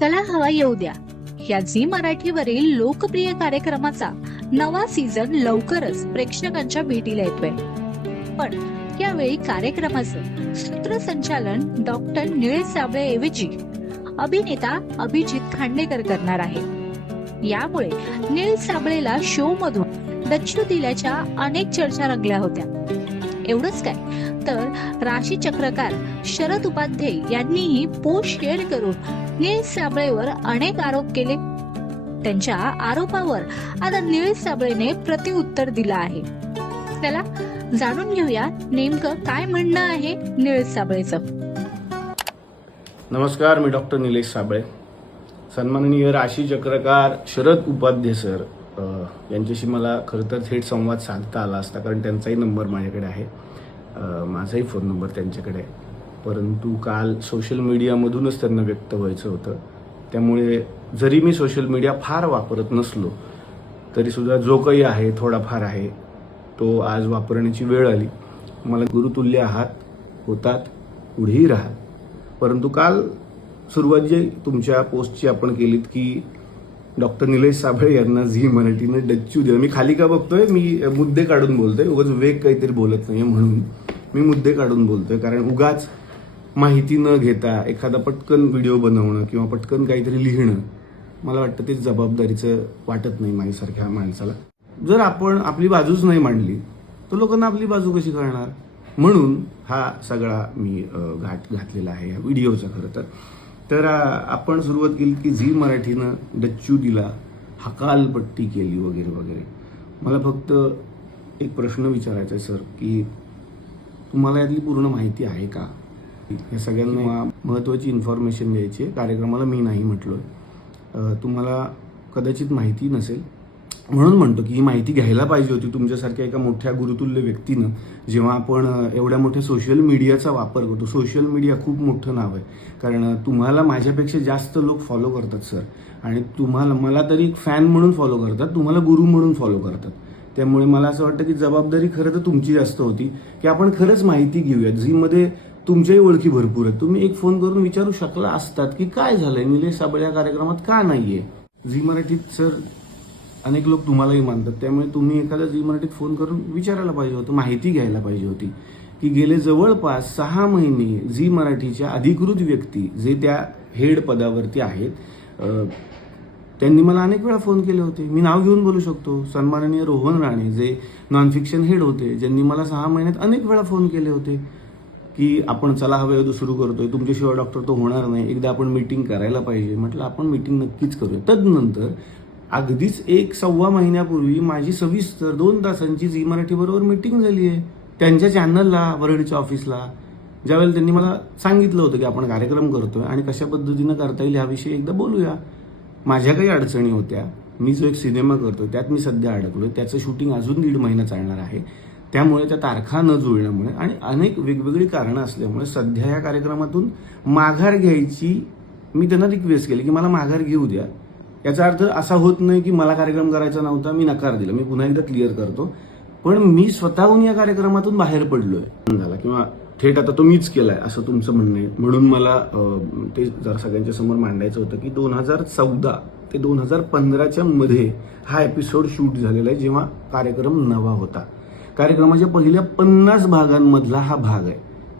त्याला हवा येऊ द्या. या झी मराठीवरील लोकप्रिय कार्यक्रमाचा नवा सीझन लवकरच प्रेक्षकांच्या भेटीला येतोय. पण यावेळी कार्यक्रमाचं सूत्रसंचालन डॉक्टर सावळे ऐवजी अभिनेता अभिजित खांडेकर करणार आहे. यामुळे निळ साबळेला शो मधून डच्चू दिल्याच्या अनेक चर्चा रंगल्या होत्या. एवढंच काय तर राशी चक्रकार शरद उपाध्ये यांनीही पोस्ट शेअर करून निळेश साबळेवर अनेक आरोप केले. त्यांच्या आरोपावर आता निळेश साबळेने प्रतिउत्तर दिलं आहे. त्याला जाणून घेऊया नेमकं काय म्हणणं आहे निळेश साबळेचं. नमस्कार मी डॉक्टर निलेश साबळे. सन्माननीय राशी चक्रकार शरद उपाध्ये सर यांच्याशी मला खरं तर थेट संवाद साधता आला असता कारण त्यांचाही नंबर माझ्याकडे आहे. माझाही फोन नंबर त्यांच्याकडे आहे. परंतु काल सोशल मीडियामधूनच त्यांना व्यक्त व्हायचं होतं. त्यामुळे जरी मी सोशल मीडिया फार वापरत नसलो तरीसुद्धा जो काही आहे थोडाफार आहे तो आज वापरण्याची वेळ आली. मला गुरुतुल्य आहात होतात पुढेही राहात. परंतु काल सुरुवात जे तुमच्या पोस्टची आपण केलीत की डॉक्टर निलेश साबळे यांना झी मराठीने डच्चू दिला मी खाली का बघतोय? मी मुद्दे काढून बोलतोय. उगाच वेग काहीतरी बोलत नाही म्हणून. मी मुद्दे काढून बोलतोय कारण उगाच माहिती न घेता एखादा पटकन व्हिडिओ बनवणं किंवा पटकन काहीतरी लिहिणं मला वाटतं ते जबाबदारीचं वाटत नाही माझ्यासारख्या माणसाला. जर आपण आपली बाजूच नाही मांडली तर लोकांना आपली बाजू कशी कळणार? म्हणून हा सगळा मी घाट घातलेला आहे या व्हिडिओचा खरं तर. तर आपण सुरुवात केली की झी मराठीनं डच्चू दिला हकालपट्टी केली वगैरे वगैरे. मला फक्त एक प्रश्न विचारायचा आहे सर की तुम्हाला यातली पूर्ण माहिती आहे का? या सगळ्यांना महत्वाची इन्फॉर्मेशन द्यायची आहे. कार्यक्रमाला मी नाही म्हटलोय. अ, तुम्हाला कदाचित माहिती नसेल. म्हणून म्हणतो की ही माहिती घ्यायला पाहिजे होती तुमच्यासारख्या एका मोठ्या गुरुतुल्य व्यक्तीनं. जेव्हा आपण एवढ्या मोठ्या सोशल मीडियाचा वापर करतो. सोशल मीडिया खूप मोठं नाव आहे. कारण तुम्हाला माझ्यापेक्षा जास्त लोक फॉलो करतात सर आणि तुम्हाला मला तरी एक फॅन म्हणून फॉलो करतात. तुम्हाला गुरु म्हणून फॉलो करतात. त्यामुळे मला असं वाटतं की जबाबदारी खरं तर तुमची जास्त होती. की आपण खरंच माहिती घेऊयात. झीमध्ये तुमच्याही ओळखी भरपूर आहेत. तुम्ही एक फोन करून विचारू शकला असतात की काय झालंय? निलेश साबळे या कार्यक्रमात का नाहीये? झी मराठीत सर अनेक लोक तुम्हालाही मानतात. त्यामुळे तुम्ही एखाद्या झी मराठीत फोन करून विचारायला पाहिजे होतं माहिती घ्यायला पाहिजे होती. की गेले जवळपास सहा महिने झी मराठीच्या अधिकृत व्यक्ती जे त्या हेड पदावरती आहेत त्यांनी मला अनेक वेळा फोन केले होते. मी नाव घेऊन बोलू शकतो. सन्माननीय रोहन राणे जे नॉन फिक्शन हेड होते ज्यांनी मला सहा महिन्यात अनेक वेळा फोन केले होते की आपण चला हवे सुरू करतोय. तुमच्याशिवाय डॉक्टर तो होणार नाही. एकदा आपण मीटिंग करायला पाहिजे. म्हटलं आपण मीटिंग नक्कीच करूया. तदनंतर अगदीच एक सव्वा महिन्यापूर्वी माझी सविस्तर दोन तासांची झी मराठी बरोबर मीटिंग झाली आहे. त्यांच्या चॅनलला वरळीच्या ऑफिसला ज्यावेळेला त्यांनी मला सांगितलं होतं की आपण कार्यक्रम करतोय आणि कशा पद्धतीनं करता येईल ह्याविषयी एकदा बोलूया. माझ्या काही अडचणी होत्या मी जो एक सिनेमा करतो त्यात मी सध्या अडकलो त्याचं शूटिंग अजून दीड महिना चालणार आहे. त्यामुळे त्या तारखा न जुळण्यामुळे आणि अनेक वेगवेगळी कारणं असल्यामुळे सध्या या कार्यक्रमातून माघार घ्यायची मी त्यांना रिक्वेस्ट केली की मला माघार घेऊ द्या. याचा अर्थ असा होत नाही की मला कार्यक्रम करायचा नव्हता मी नकार दिला. मी पुन्हा एकदा क्लिअर करतो. पण मी स्वतःहून या कार्यक्रमातून बाहेर पडलोय. झाला किंवा थेट आता तो मीच केलाय असं तुमचं म्हणणं आहे. म्हणून मला ते जर सगळ्यांच्या समोर मांडायचं होतं की दोन हजार चौदा ते दोन हजार पंधराच्या मध्ये हा एपिसोड शूट झालेला आहे जेव्हा कार्यक्रम नवा होता. कार्यक्रमाच्या पहिल्या पन्नास भागांमधला हा भाग आहे.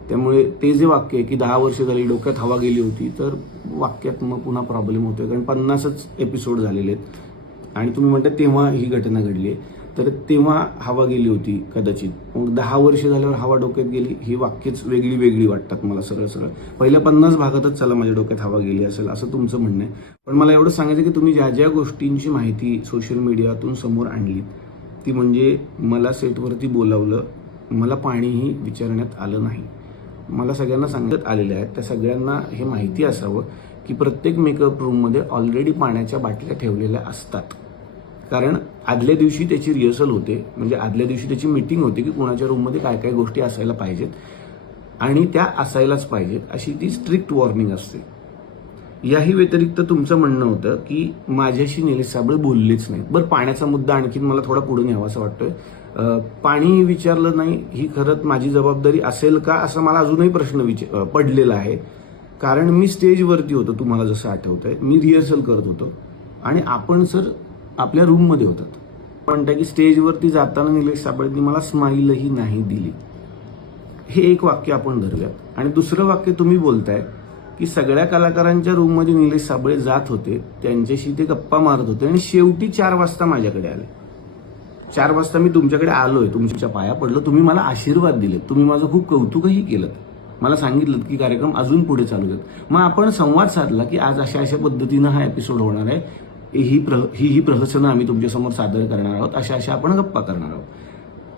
त्यामुळे ते जे वाक्य आहे की दहा वर्ष झाली डोक्यात हवा गेली होती तर वाक्यात मग पुन्हा प्रॉब्लेम होतोय. कारण पन्नासच एपिसोड झालेले आहेत. आणि तुम्ही म्हणता तेव्हा ही घटना घडली आहे. तर तेव्हा हवा गेली होती कदाचित. मग दहा वर्ष झाल्यावर हवा डोक्यात गेली. ही वाक्यच वेगळी वेगळी वाटतात मला सरळ सरळ. पहिल्या पन्नास भागातच चला माझ्या डोक्यात हवा गेली असेल असं तुमचं म्हणणं आहे. पण मला एवढं सांगायचं की तुम्ही ज्या ज्या गोष्टींची माहिती सोशल मीडियातून समोर आणली ती म्हणजे मला सेटवरती बोलावलं मला पाणीही विचारण्यात आलं नाही. मला सगळ्यांना सांगत आलेल्या आहेत त्या सगळ्यांना हे माहिती असावं की प्रत्येक मेकअप रूममध्ये ऑलरेडी पाण्याच्या बाटल्या ठेवलेल्या असतात. कारण आदल्या दिवशी त्याची रिहर्सल होते. म्हणजे आदल्या दिवशी त्याची मीटिंग होते की कोणाच्या रूममध्ये काय काय गोष्टी असायला पाहिजेत. आणि त्या असायलाच पाहिजेत. अशी ती स्ट्रिक्ट वॉर्निंग असते. याही व्यतिरिक्त तुमचं म्हणणं होतं की माझ्याशी निलेश साबळे बोललेच नाहीत. बरं पाण्याचा मुद्दा आणखीन मला थोडा पुढे न्यावा असं वाटतोय. पाणी विचारलं नाही ही खरंच माझी जबाबदारी असेल का असं मला अजूनही प्रश्न विचार पडलेला आहे. कारण मी स्टेजवरती होतो तुम्हाला जसं आठवतंय. मी रिहर्सल करत होतो. आणि आपण सर आपल्या रूममध्ये होतात. म्हणता की स्टेजवरती जाताना निलेश साबळेंनी मला स्माईलही नाही दिली. हे एक वाक्य आपण धरूयात आणि दुसरं वाक्य तुम्ही बोलताय की सगळ्या कलाकारांच्या रूममध्ये निलेश साबळे जात होते त्यांच्याशी ते गप्पा मारत होते आणि शेवटी चार वाजता माझ्याकडे आले. चार वाजता मी तुमच्याकडे आलोय तुमच्या पाया पडलो तुम्ही मला आशीर्वाद दिले तुम्ही माझं खूप कौतुकही केलं मला सांगितलं की कार्यक्रम अजून पुढे चालू देत मग आपण संवाद साधला की आज अशा अशा पद्धतीनं हा एपिसोड होणार आहे. ही प्र ही ही प्रहसनं आम्ही तुमच्यासमोर सादर करणार आहोत अशा अशा आपण गप्पा करणार आहोत.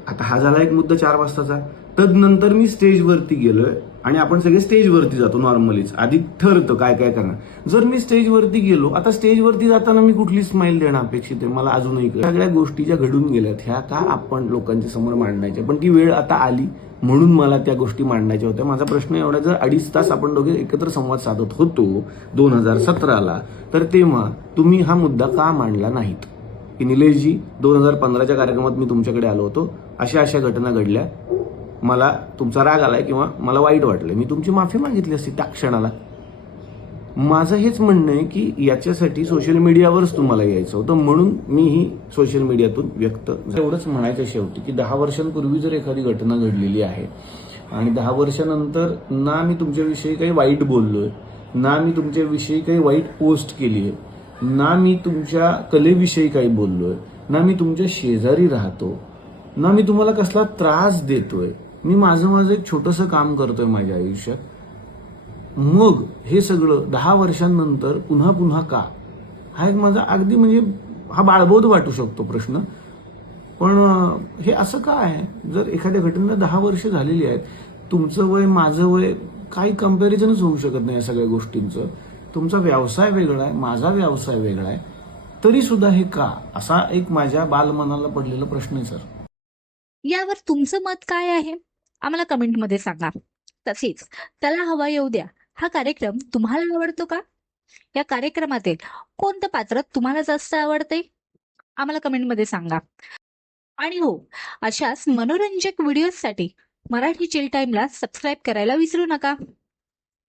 आता हा झाला एक मुद्दा चार वाजताचा. तदनंतर मी स्टेजवरती गेलोय आणि आपण सगळे स्टेजवरती जातो नॉर्मलीच. आधी ठरतं काय काय करणार. जर मी स्टेजवरती गेलो आता स्टेजवरती जाताना मी कुठली स्माईल देणं अपेक्षित आहे? मला अजूनही सगळ्या गोष्टी ज्या घडून गेल्यात ह्या का आपण लोकांच्या समोर मांडण्याच्या? पण ती वेळ आता आली. म्हणून मला त्या गोष्टी मांडायच्या होत्या. माझा प्रश्न एवढा जर अडीच तास आपण दोघे एकत्र संवाद साधत होतो दोन हजार सतराला तर तेव्हा तुम्ही हा मुद्दा का मांडला नाहीत? की निलेशजी दोन हजार पंधराच्या कार्यक्रमात मी तुमच्याकडे आलो होतो. अशा अशा घटना घडल्या. मला तुमचा राग आलाय किंवा मला वाईट वाटलं मी तुमची माफी मागितली असती त्या क्षणाला. माझं हेच म्हणणं आहे की याच्यासाठी सोशल मीडियावरच तुम्हाला यायचं होतं. म्हणून मी ही सोशल मीडियातून व्यक्त एवढंच म्हणायचं शेवटी की दहा वर्षांपूर्वी जर एखादी घटना घडलेली आहे आणि दहा वर्षानंतर ना मी तुमच्याविषयी काही वाईट बोललोय ना मी तुमच्याविषयी काही वाईट पोस्ट केली आहे ना मी तुमच्या कलेविषयी काही बोललोय ना मी तुमच्या शेजारी राहतो ना मी तुम्हाला कसला त्रास देतोय. मी माझं माझं एक छोटंसं काम करतोय माझ्या आयुष्यात. मग हे सगळं दहा वर्षांनंतर पुन्हा पुन्हा का? हा एक माझा अगदी म्हणजे हा बाळबोध वाटू शकतो प्रश्न. पण हे असं का आहे? जर एखाद्या घटनेला दहा वर्ष झालेली आहेत तुमचं वय माझं वय काही कम्पॅरिझनच होऊ शकत नाही या सगळ्या गोष्टींचं. तुमचा व्यवसाय वेगळा आहे माझा व्यवसाय वेगळा आहे. तरी सुद्धा हे का? असा एक माझ्या बालमनाला पडलेला प्रश्न आहे सर. यावर तुमचं मत काय आहे? आम्हाला कमेंटमध्ये सांगा. तसेच त्याला हवा येऊ द्या. हा कार्यक्रम तुम्हाला आवडतो का? या कार्यक्रमातील कोणतं पात्र तुम्हाला जास्त आवडते? आम्हाला कमेंटमध्ये सांगा. आणि हो अशाच मनोरंजक व्हिडिओसाठी मराठी चिल टाइमला सबस्क्राईब करायला विसरू नका.